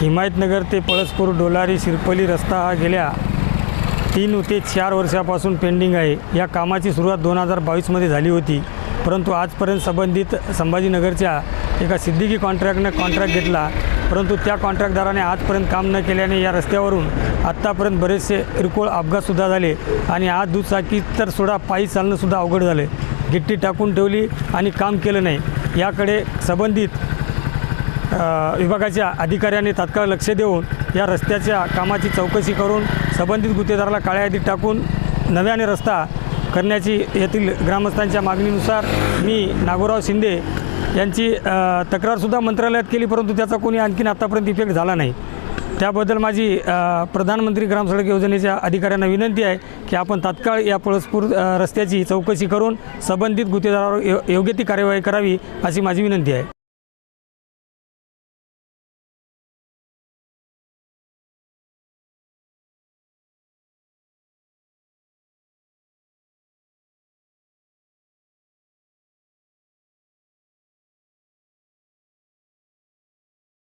हिमायतनगर ते पळसपूर डोलारी शिरपली रस्ता हा गेल्या तीन ते चार वर्षापासून पेंडिंग आहे. या कामाची सुरुवात दोन हजार बावीसमध्ये झाली होती. परंतु आजपर्यंत संबंधित संभाजीनगरच्या एका सिद्दीकी कॉन्ट्रॅक्टनं कॉन्ट्रॅक्ट घेतला. परंतु त्या कॉन्ट्रॅक्टदाराने आजपर्यंत काम न केल्याने या रस्त्यावरून आत्तापर्यंत बरेचसे किरकोळ अपघातसुद्धा झाले आणि आज दुचाकी तर सोडा पायी चालणंसुद्धा अवघड झालं. गिट्टी टाकून ठेवली आणि काम केलं नाही. याकडे संबंधित विभागाच्या अधिकाऱ्यांनी तात्काळ लक्ष देऊन या रस्त्याच्या कामाची चौकशी करून संबंधित गुत्तेदाराला काळ्या यादीत टाकून नव्याने रस्ता करण्याची येथील ग्रामस्थांच्या मागणीनुसार मी नागोराव शिंदे यांची तक्रारसुद्धा मंत्रालयात केली परंतु त्याचा कोणी आणखीन आत्तापर्यंत इफेक्ट झाला नाही. त्याबद्दल माझी प्रधानमंत्री ग्रामसडक योजनेच्या अधिकाऱ्यांना विनंती आहे की आपण तात्काळ या पळसपूर रस्त्याची चौकशी करून संबंधित गुत्तेदारावर यो- योग्य ती कार्यवाही करावी अशी माझी विनंती आहे.